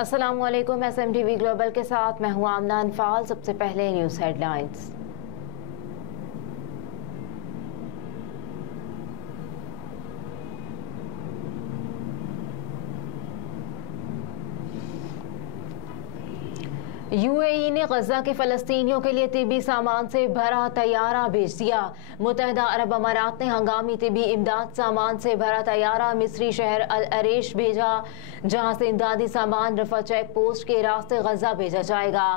अस्सलामुअलैकुम। SMTV global के साथ मैं हूं आमना अनफाल। सबसे पहले न्यूज़ हेडलाइंस। UAE ने गजा के फ़लस्तीनियों के लिए तिबी सामान से भरा तैयारा भेज दिया। मुत्तहिदा अरब अमारात ने हंगामी तिबी इमदाद सामान से भरा तैयारा मिस्री शहर अल अरेश भेजा, जहां से इमदादी सामान रफा चेक पोस्ट के रास्ते गजा भेजा जाएगा।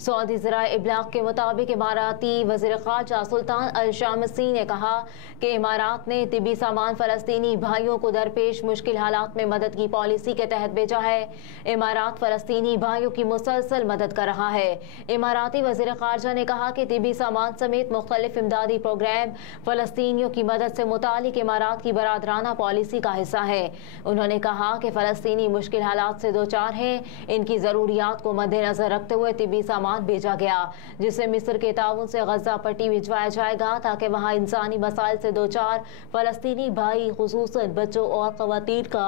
सऊदी ज़राए इब्लाग के मुताबिक इमाराती वज़ीर ख़ारजा सुल्तान अल शामसी ने कहा कि इमारात ने तिबी सामान फ़लस्तीनी भाइयों को दरपेश मुश्किल हालात में मदद की पॉलिसी के तहत भेजा है। इमारात फ़लस्तीनी भाइयों की मुसलसल मदद कर रहा है। इमाराती वज़ीर ख़ारजा ने कहा कि तिबी सामान समेत मुख्तलिफ इमदादी प्रोग्राम फ़लस्तीनियों की मदद से मुतालिक इमारात की बरादराना पॉलिसी का हिस्सा है। उन्होंने कहा कि फ़लस्तीनी मुश्किल हालात से दो चार हैं। इनकी ज़रूरियात को मद्देनज़र रखते हुए तिबी सामान भेजा गया, जिसे मिस्र के ताउन से गजा पट्टी भिजवाया जाएगा, ताकि वहाँ इंसानी मसाइल से दो चार फ़लस्तीनी भाई खुसूसन बच्चों और ख़वातीन का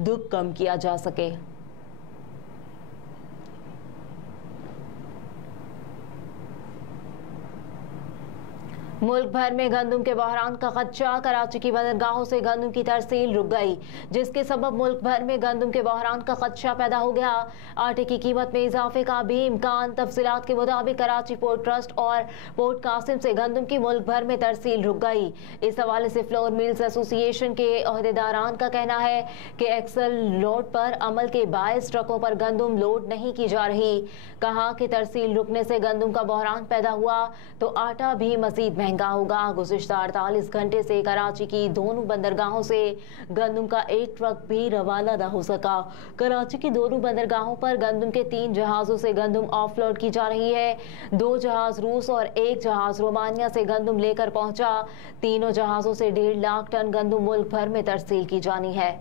दुख कम किया जा सके। मुल्क भर में गंदम के बहरान का खदशा। कराची की बंदरगाहों से गंदम की तरसील रुक गई, जिसके सबब मुल्क भर में गंदम के बहरान का खदशा पैदा हो गया। आटे की कीमत में इजाफे का भी इम्कान। तफसीलात के मुताबिक कराची पोर्ट ट्रस्ट और पोर्ट कासिम से गंदम की मुल्क भर में तरसील रुक गई। इस हवाले से फ्लोर मिल्स एसोसिएशन के अहदेदारान का कहना है कि एक्सल लोड पर अमल के बायस ट्रकों पर गंदम लोड नहीं की जा रही। कहा कि तरसील रुकने से गंदम का बहरान पैदा हुआ तो आटा भी मजीद महंगा होगा। गुज़िश्ता 48 घंटे से कराची की दोनों बंदरगाहों से गंदम का एक ट्रक भी रवाना न हो सका। कराची की दोनों बंदरगाहों पर गंदम के 3 जहाज़ों से गंदम ऑफलोड की जा रही है। 2 जहाज रूस और 1 जहाज रोमानिया से गंदम लेकर पहुंचा। तीनों जहाज़ों से 1.5 लाख टन गंदम मुल्क भर में तरसील की जानी है।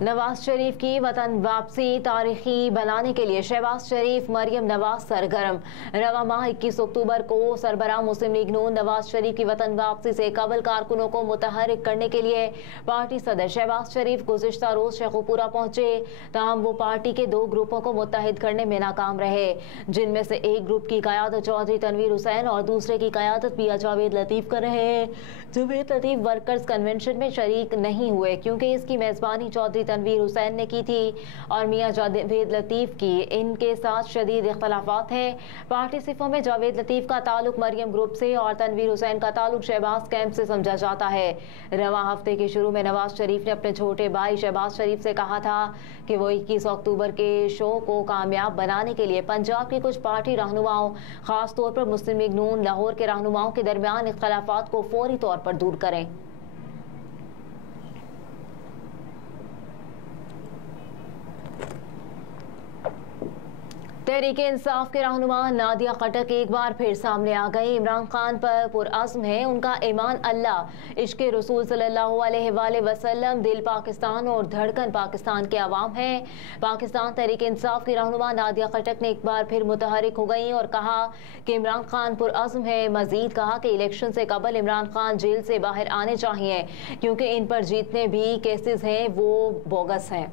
नवाज शरीफ की वतन वापसी तारीखी बनाने के लिए शहबाज शरीफ, मरियम नवाज सरगर्म। रवा माह 21 अक्टूबर को सरबराह मुस्लिम लीग नून नवाज शरीफ की वतन वापसी से कबल कारकुनों को मुतहरिक करने के लिए पार्टी सदर शहबाज शरीफ गुज़िश्ता रोज शेखुपुरा पहुंचे। ताहम वो पार्टी के 2 ग्रुपों को मुत्तहिद करने में नाकाम रहे, जिनमें से एक ग्रुप की क़यादत चौधरी तनवीर हुसैन और दूसरे की क़यादत मियां जावेद लतीफ़ कर रहे हैं। जावेद लतीफ़ वर्कर्स कन्वेंशन में शरीक नहीं हुए क्योंकि इसकी मेज़बानी चौधरी तनवीर हुसैन ने की थी और मियां जावेद लतीफ़ की इनके साथ शदीद इख्तलाफात हैं। पार्टी सिफों में जावेद लतीफ़ का ताल्लुक मरियम ग्रुप से और तनवीर हुसैन का ताल्लुक शहबाज कैंप से समझा जाता है। रवा हफ्ते के शुरू में नवाज शरीफ ने अपने छोटे भाई शहबाज शरीफ से कहा था कि वो 21 अक्टूबर के शो को कामयाब बनाने के लिए पंजाब के कुछ पार्टी रहनुमाओं, खास तौर पर मुस्लिम लीग नून लाहौर के रहनुमाओं के दरमियान इख्तलाफात को फौरी तौर पर दूर करें। तहरीक इंसाफ के रहनुमा नादिया खटक एक बार फिर सामने आ गई। इमरान खान पर पुरअज़्म है, उनका ईमान अल्लाह, इश्क़े रसूल सल्लल्लाहु अलैहि वसल्लम, दिल पाकिस्तान और धड़कन पाकिस्तान के अवाम है। पाकिस्तान तहरीक इंसाफ की रहनुमा नादिया खटक ने एक बार फिर मुतहरिक हो गई और कहा कि इमरान खान पुरअज़्म है। मजीद कहा कि इलेक्शन से कबल इमरान खान जेल से बाहर आने चाहिए क्योंकि इन पर जितने भी केसेस हैं वो बोगस हैं।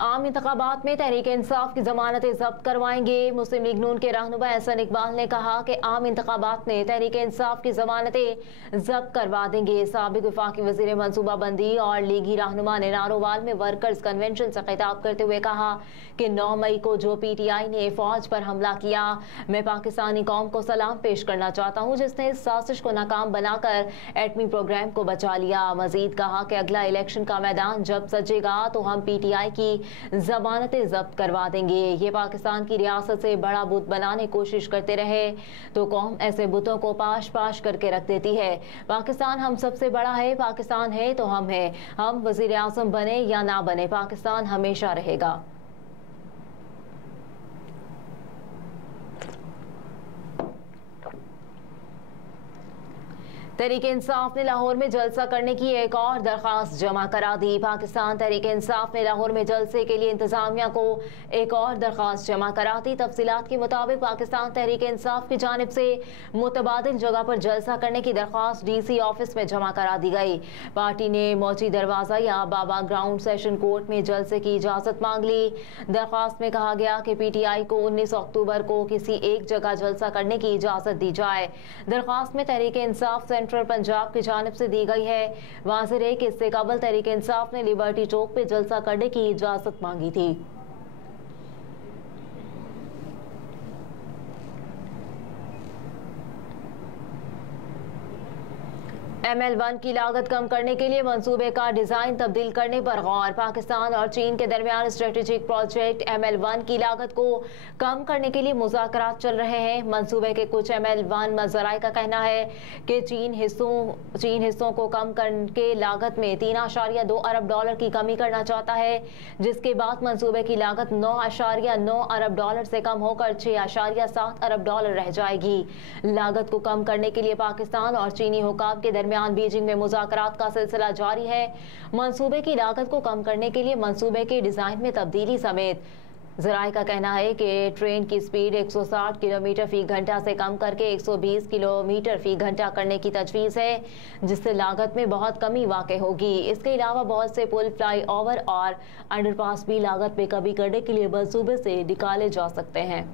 आम इंतखाबात में तहरीक इंसाफ की जमानतें जब्त करवाएंगे। मुस्लिम लीग नून के रहनुमा एहसन इकबाल ने कहा कि आम इंतखाबात में तहरीक इंसाफ की जमानतें जब्त करवा देंगे। साबिक वफाकी वजीर मनसूबाबंदी और लीगी रहनुमा ने नारोवाल में वर्कर्स कन्वेंशन से खिताब करते हुए कहा कि 9 मई को जो PTI ने फौज पर हमला किया, मैं पाकिस्तानी कौम को सलाम पेश करना चाहता हूँ जिसने इस साजिश को नाकाम बनाकर एटमी प्रोग्राम को बचा लिया। मजीद कहा कि अगला इलेक्शन का मैदान जब सजेगा तो हम PTI की जमानतें जब्त करवा देंगे। ये पाकिस्तान की रियासत से बड़ा बुत बनाने की कोशिश करते रहे तो कौम ऐसे बुतों को पाश पाश करके रख देती है। पाकिस्तान हम सबसे बड़ा है, पाकिस्तान है तो हम हैं। हम वजीर आज़म बने या ना बने, पाकिस्तान हमेशा रहेगा। तहरीके इंसाफ ने लाहौर में जलसा करने की एक और दरख्वास्त जमा करा दी। पाकिस्तान तहरीके इंसाफ ने लाहौर में जलसे के लिए इंतजामिया को एक और दरख्वास्त जमा करा दी। तफसीलात के मुताबिक पाकिस्तान तहरीके इंसाफ की जानिब से मुतबादिल जगह पर जलसा करने की दरख्वास्त DC ऑफिस में जमा करा दी गई। पार्टी ने मौजी दरवाजा या बाबा ग्राउंड सेशन कोर्ट में जलसे की इजाज़त मांग ली। दरख्वास्त में कहा गया कि PTI को 19 अक्टूबर को किसी एक जगह जलसा करने की इजाज़त दी जाए। दरख्वास्त में तहरीके इंसाफ सेंट्रल पंजाब की जानिब से दी गई है। वाज़ेह है कि इससे कबल तहरीके इंसाफ ने लिबर्टी चौक पे जलसा करने की इजाज़त मांगी थी। ML1 की लागत कम करने के लिए मंसूबे का डिजाइन तब्दील करने पर गौर। पाकिस्तान और चीन के दरमियान स्ट्रेटेजिक प्रोजेक्ट ML1 की लागत को कम करने के लिए मुज़ाकरात चल रहे हैं। मंसूबे के कुछ ML1 मज़राए का कहना है कि चीन हिस्सों को कम करके लागत में $3.2 अरब की कमी करना चाहता है, जिसके बाद मंसूबे की लागत $9.9 अरब से कम होकर $6.7 अरब रह जाएगी। लागत को कम करने के लिए पाकिस्तान और चीनी हुकाम के दरमियान बीजिंग में मुज़ाकरात का सिलसिला जारी है। मंसूबे की लागत को कम करने के लिए मंसूबे के डिजाइन में तब्दीली समेत ज़राए का कहना है कि ट्रेन की स्पीड 160 किलोमीटर फी घंटा से कम करके 120 किलोमीटर फी घंटा करने की तजवीज़ है, जिससे लागत में बहुत कमी वाक़ होगी। इसके अलावा बहुत से पुल, फ्लाई ओवर और अंडरपास भी लागत में कमी करने के लिए मंसूबे से निकाले जा सकते हैं।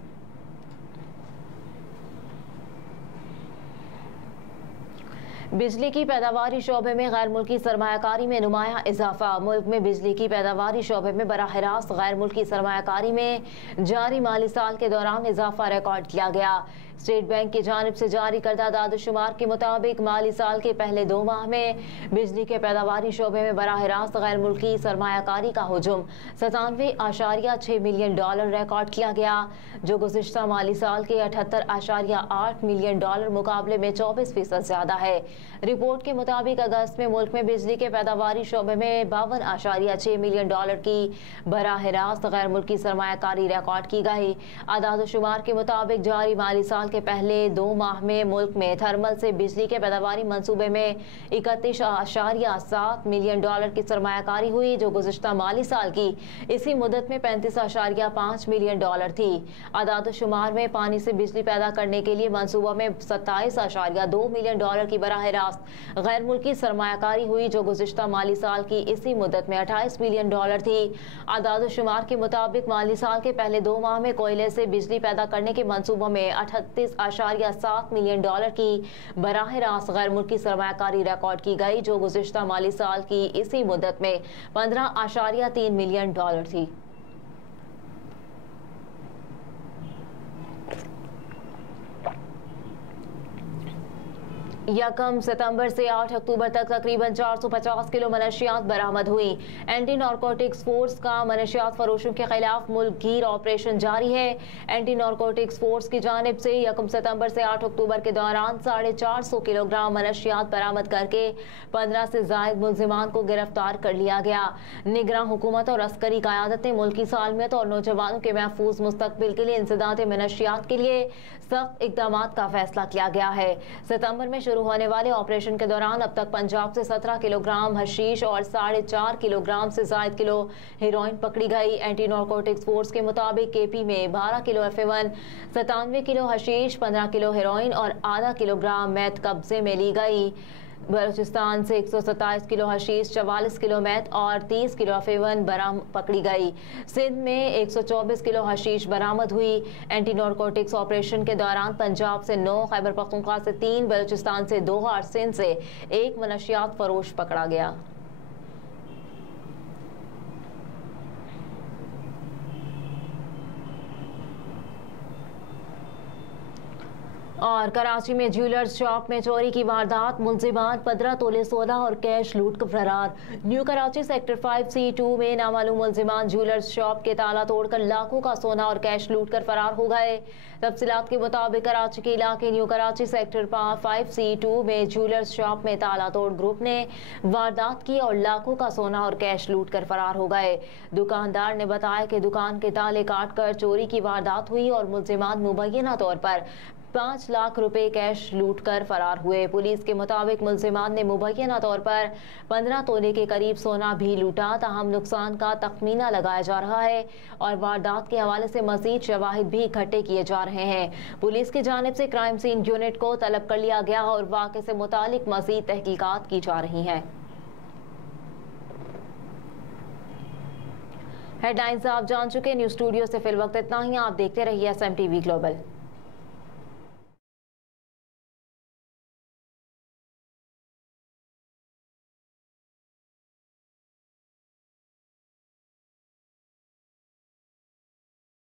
बिजली की पैदावारी शोबे में गैर मुल्की सरमायाकारी में नुमाया इजाफा। मुल्क में बिजली की पैदावारी शोबे में बराह रास्त गैर मुल्की सरमायाकारी में जारी माली साल के दौरान इजाफा रिकॉर्ड किया गया। स्टेट बैंक की जानिब से जारी करदा दादुशुमार के मुताबिक माली साल के पहले 2 माह में बिजली के पैदावारी शोबे में बराह रास्त गैर मुल्की सरमायाकारी का हुजूम $97.6 मिलियन रिकॉर्ड किया गया, जो गुज़िश्ता माली साल के $78.8 मिलियन मुकाबले में 24% ज़्यादा है। रिपोर्ट के मुताबिक अगस्त में मुल्क में बिजली के पैदावारी शोबे में $52.6 मिलियन की बराह रास्त गैर मुल्की सरमायाकारी रिकॉर्ड की गई। आदादुशुमार के मुताबिक जारी माली साल के पहले 2 माह में मुल्क में थर्मल से बिजली के पैदावारी मंसूबे में $31.7 मिलियन की सरमायाकारी हुई, जो गुज़िश्ता माली साल की इसी मुद्दत में $35.5 मिलियन थी। आदादुशुमार में पानी से बिजली पैदा करने के लिए मंसूबा में $27.2 मिलियन की बराह रास्त गैर मुल्की सरमायाकारी हुई, जो गुज़िश्ता माली साल की इसी मुद्दत में $28 मिलियन थी। आदादुशुमार के मुताबिक माली साल के पहले 2 माह में कोयले से बिजली पैदा करने के मंसूबों में $38.7 मिलियन की बराह रास्त गैर मुल्की सरमायाकारी रिकॉर्ड की गई, जो गुज़िश्ता माली साल की इसी मुद्दत में $15.3 मिलियन थी। यकम सितंबर से 8 अक्टूबर तक तकरीबन 450 किलो मनशियात बरामद हुई। एंटी नारकोटिक्स फोर्स का मनशियात फरोशों के खिलाफ मुल्कगीर ऑपरेशन जारी है। एंटी नारकोटिक्स फोर्स की जानिब से यकम सितंबर से 8 अक्टूबर के दौरान 450 किलोग्राम मनशियात बरामद करके 15 से ज़ायद मुल्जिमान को गिरफ्तार कर लिया गया। निगरान हुकूमत और अस्करी क़यादत ने मुल्की सालमियत और नौजवानों के महफूज मुस्तकबिल के लिए इंसदाद मनशियात के लिए सख्त इक़दाम का फैसला किया गया है। सितंबर में शुरू होने वाले ऑपरेशन के दौरान अब तक पंजाब से 17 किलोग्राम हशीश और 4.5 किलोग्राम से ज़ायद किलो हेरोइन पकड़ी गई। एंटी नारकोटिक्स फोर्स के मुताबिक KP में 12 kilo F1, 97 kilo hashish, 15 kilo heroin और आधा किलोग्राम मैथ कब्जे में ली गई। बलूचिस्तान से 127 किलो हशीश, 44 किलो मैथ और 30 किलो F1 पकड़ी गई। सिंध में 124 किलो हशीश बरामद हुई। एंटी नारकोटिक्स ऑपरेशन के दौरान पंजाब से 9, खैबर पख्तूनख्वा से 3, बलूचिस्तान से 2 और सिंध से 1 मनशियात फरोश पकड़ा गया। और कराची में ज्वेलर्स शॉप में चोरी की वारदात, मुलजिमान 15 तोले सोना और कैश लूट कर फरार। न्यू कराची सेक्टर 5C2 में नामालूम मुलजिमान ज्वेलर्स शॉप के ताला तोड़कर लाखों का सोना और कैश लूट कर फरार हो गए। तफसीलात के मुताबिक कराची के इलाके न्यू कराची सेक्टर 5C2 में ज्वेलर्स शॉप में ताला तोड़ ग्रुप ने वारदात की और लाखों का सोना और कैश लूट कर फरार हो गए। दुकानदार ने बताया कि दुकान के ताले काट कर चोरी की वारदात हुई और मुलजिमान मुबैना तौर पर 5 लाख रुपए कैश लूटकर फरार हुए। पुलिस के मुताबिक मुल्जिमान ने मुबैना तौर पर 15 तोले के करीब सोना भी लूटा। ताहम नुकसान का तखमीना लगाया जा रहा है और वारदात के हवाले से मजीद शवाहिद भी इकट्ठे किए जा रहे हैं। पुलिस की जानिब से क्राइम सीन यूनिट को तलब कर लिया गया और वाक़े से मुतालिक मजीद तहकीकात की जा रही हैं। हेडलाइंस आप जान चुके। न्यूज़ स्टूडियो से फिल वक्त इतना ही। आप देखते रहिए SMTV ग्लोबल।